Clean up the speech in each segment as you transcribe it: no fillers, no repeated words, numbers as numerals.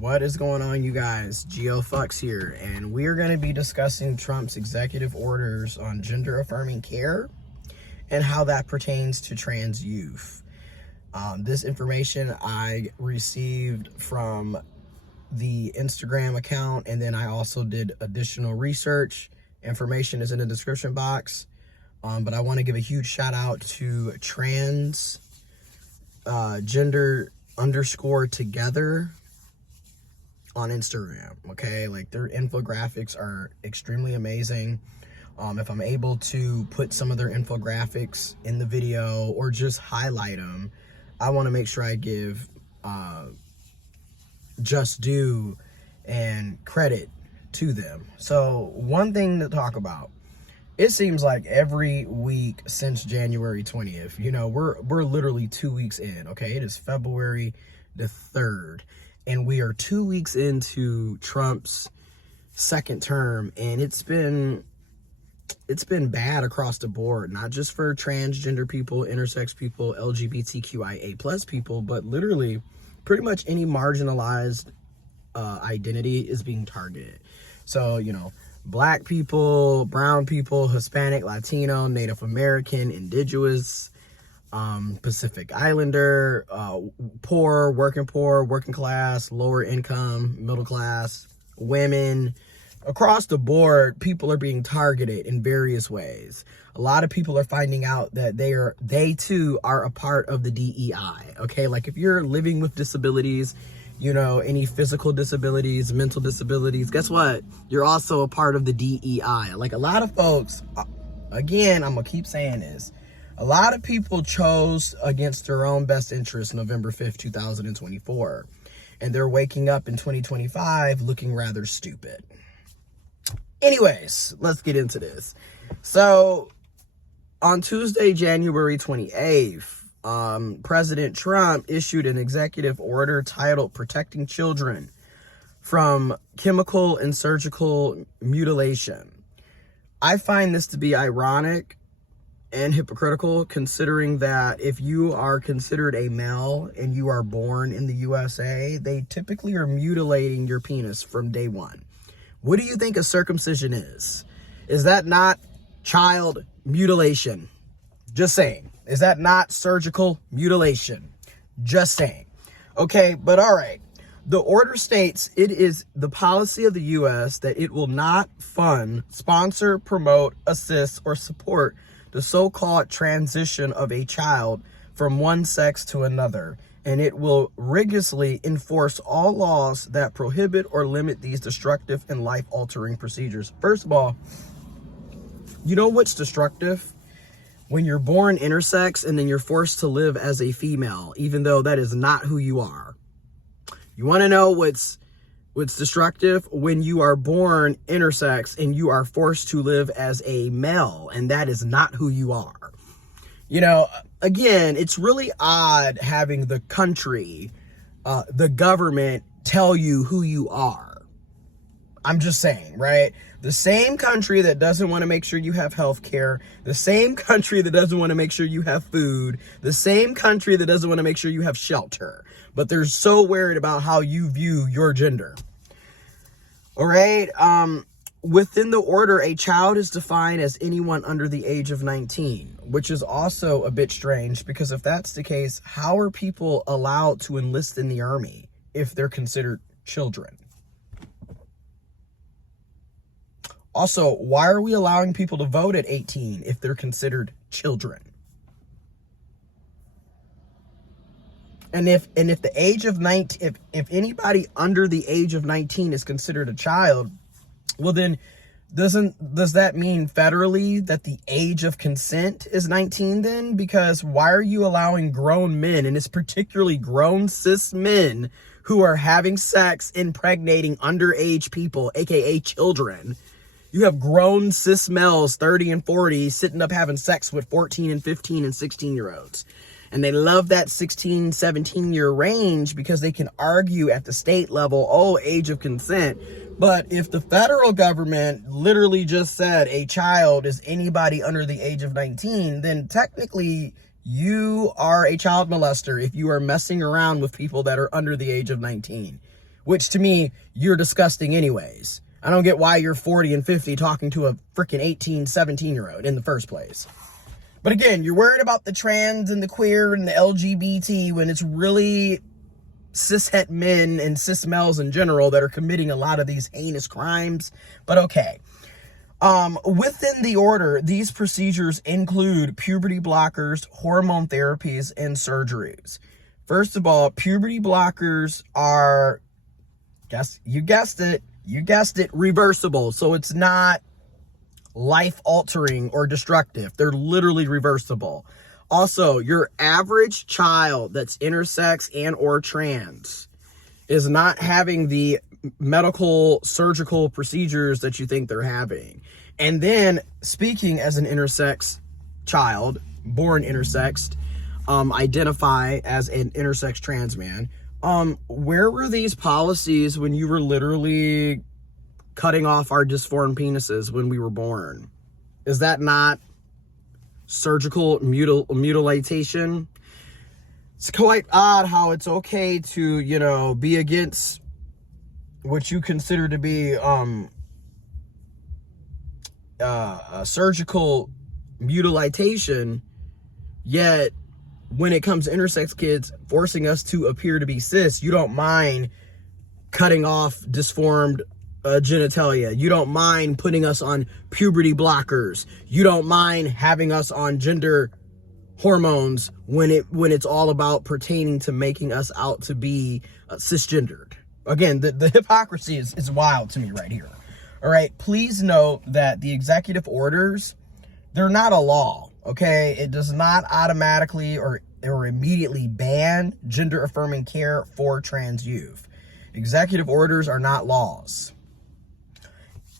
What is going on, you guys? GeoFux here, and we're going to be discussing Trump's executive orders on gender-affirming care and how that pertains to trans youth. This information I received from the Instagram account, and then I also did additional research. Information is in the description box, but I want to give a huge shout out to trans gender_together on Instagram. Okay, like their infographics are extremely amazing. If I'm able to put some of their infographics in the video or just highlight them, I want to make sure I give just due and credit to them. So one thing to talk about, it seems like every week since January 20th, you know, we're literally 2 weeks in. Okay, it is February the 3rd, and we are 2 weeks into Trump's second term, and it's been bad across the board, not just for transgender people, intersex people, LGBTQIA plus people, but literally pretty much any marginalized identity is being targeted. So, you know, Black people, brown people, Hispanic, Latino, Native American, Indigenous, Pacific Islander, poor, working class, lower income, middle class, women. Across the board, people are being targeted in various ways. A lot of people are finding out that they too are a part of the DEI. Okay, like if you're living with disabilities, you know, any physical disabilities, mental disabilities, guess what? You're also a part of the DEI. Like a lot of folks, again, I'm gonna keep saying this, a lot of people chose against their own best interest November 5th, 2024. And they're waking up in 2025 looking rather stupid. Anyways, let's get into this. So on Tuesday, January 28th, President Trump issued an executive order titled Protecting Children from Chemical and Surgical Mutilation. I find this to be ironic and hypocritical, considering that if you are considered a male and you are born in the USA, they typically are mutilating your penis from day one. What do you think a circumcision is? Is that not child mutilation? Just saying. Is that not surgical mutilation? Just saying. Okay, but all right. The order states it is the policy of the U.S. that it will not fund, sponsor, promote, assist, or support the so-called transition of a child from one sex to another, and it will rigorously enforce all laws that prohibit or limit these destructive and life-altering procedures. First of all, you know what's destructive? When you're born intersex and then you're forced to live as a female, even though that is not who you are. You want to know what's destructive? When you are born intersex and you are forced to live as a male, and that is not who you are. You know, again, it's really odd having the country, the government tell you who you are. I'm just saying, right? The same country that doesn't want to make sure you have health care, the same country that doesn't want to make sure you have food, the same country that doesn't want to make sure you have shelter, but they're so worried about how you view your gender. All right. Within the order, a child is defined as anyone under the age of 19, which is also a bit strange, because if that's the case, how are people allowed to enlist in the army if they're considered children? Also, why are we allowing people to vote at 18 if they're considered children? And if the age of 19, if anybody under the age of 19 is considered a child, well then does that mean federally that the age of consent is 19 then? Because why are you allowing grown men, and it's particularly grown cis men, who are having sex, impregnating underage people, aka children? You have grown cis males, 30 and 40, sitting up having sex with 14 and 15 and 16-year-olds. And they love that 16, 17-year range because they can argue at the state level, oh, age of consent. But if the federal government literally just said a child is anybody under the age of 19, then technically you are a child molester if you are messing around with people that are under the age of 19. which to me, you're disgusting anyways. I don't get why you're 40 and 50 talking to a freaking 18, 17-year-old in the first place. But again, you're worried about the trans and the queer and the LGBT when it's really cishet men and cis males in general that are committing a lot of these heinous crimes. But okay. Within the order, these procedures include puberty blockers, hormone therapies, and surgeries. First of all, puberty blockers are, you guessed it, reversible. So it's not life-altering or destructive. They're literally reversible. Also, your average child that's intersex and or trans is not having the medical surgical procedures that you think they're having. And then, speaking as an intersex child, born intersexed, identify as an intersex trans man, where were these policies when you were literally cutting off our disformed penises when we were born? Is that not surgical mutilation? It's quite odd how it's okay to, be against what you consider to be surgical mutilation, yet when it comes to intersex kids forcing us to appear to be cis, you don't mind cutting off disformed genitalia. You don't mind putting us on puberty blockers. You don't mind having us on gender hormones when it's all about pertaining to making us out to be cisgendered. Again, the hypocrisy is wild to me right here. All right, please note that the executive orders, they're not a law, okay? It does not automatically or immediately ban gender-affirming care for trans youth. Executive orders are not laws.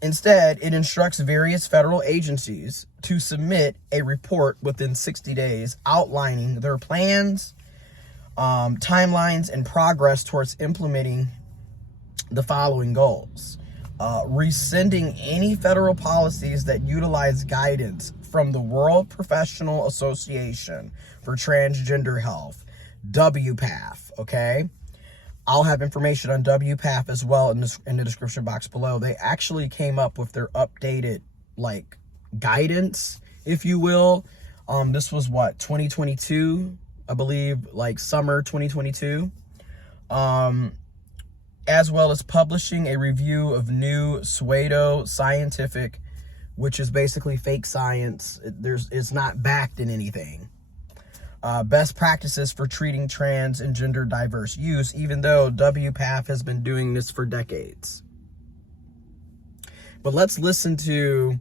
Instead, it instructs various federal agencies to submit a report within 60 days outlining their plans, timelines, and progress towards implementing the following goals. Rescinding any federal policies that utilize guidance from the World Professional Association for Transgender Health, WPATH, okay? I'll have information on WPATH as well in the description box below. They actually came up with their updated, guidance, if you will. This was 2022, I believe, summer 2022. As well as publishing a review of new pseudo-scientific, which is basically fake science. It's not backed in anything. Best practices for treating trans and gender diverse use, even though WPATH has been doing this for decades. But let's listen to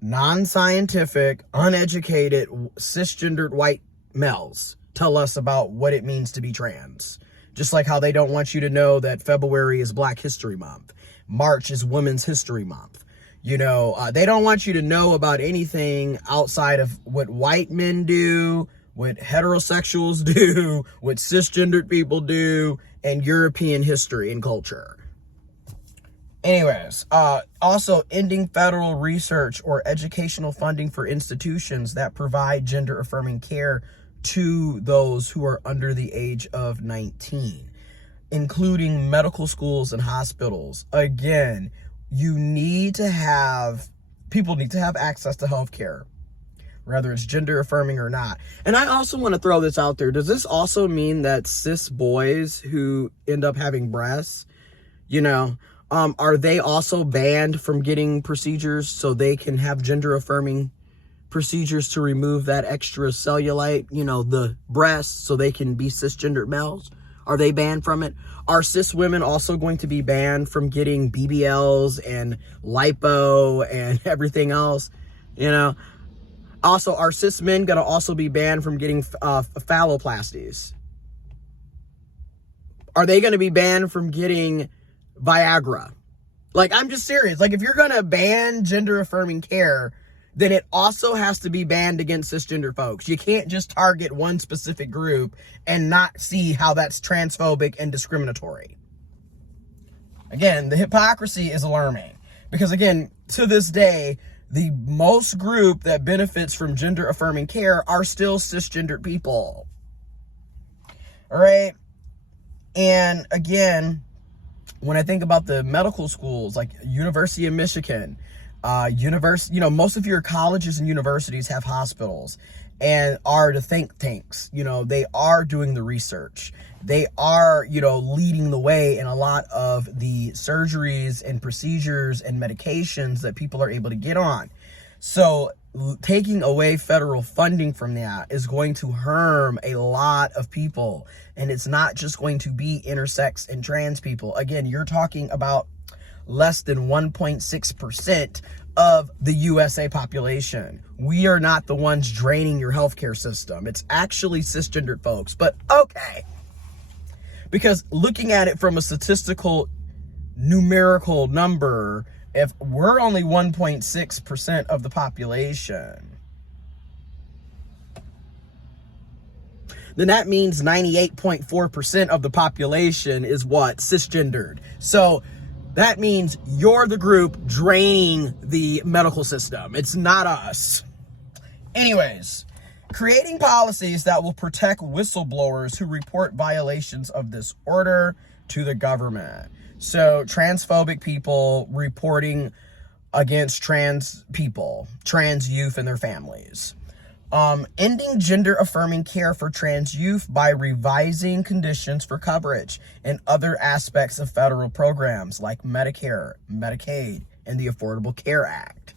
non-scientific, uneducated, cisgendered white males tell us about what it means to be trans. Just like how they don't want you to know that February is Black History Month. March is Women's History Month. They don't want you to know about anything outside of what white men do, what heterosexuals do, what cisgendered people do, and European history and culture. Anyways, also ending federal research or educational funding for institutions that provide gender-affirming care to those who are under the age of 19, including medical schools and hospitals. Again, people need to have access to healthcare, whether it's gender affirming or not. And I also want to throw this out there. Does this also mean that cis boys who end up having breasts, are they also banned from getting procedures so they can have gender affirming procedures to remove that extra cellulite, the breasts, so they can be cisgendered males? Are they banned from it? Are cis women also going to be banned from getting BBLs and lipo and everything else? Also, are cis men going to also be banned from getting phalloplasties? Are they going to be banned from getting Viagra? I'm just serious. If you're going to ban gender affirming care, then it also has to be banned against cisgender folks. You can't just target one specific group and not see how that's transphobic and discriminatory. Again, the hypocrisy is alarming. Because again, to this day, the most group that benefits from gender affirming care are still cisgendered people. All right? And again, when I think about the medical schools, like University of Michigan, most of your colleges and universities have hospitals and are the think tanks. They are doing the research. They are, leading the way in a lot of the surgeries and procedures and medications that people are able to get on. So taking away federal funding from that is going to harm a lot of people. And it's not just going to be intersex and trans people. Again, you're talking about less than 1.6% of the USA population. We are not the ones draining your healthcare system. It's actually cisgendered folks. But okay. Because looking at it from a statistical, numerical number, if we're only 1.6% of the population, then that means 98.4% of the population is what? Cisgendered. So that means you're the group draining the medical system. It's not us. Anyways, creating policies that will protect whistleblowers who report violations of this order to the government. So transphobic people reporting against trans people, trans youth and their families. Ending gender-affirming care for trans youth by revising conditions for coverage and other aspects of federal programs like Medicare, Medicaid, and the Affordable Care Act.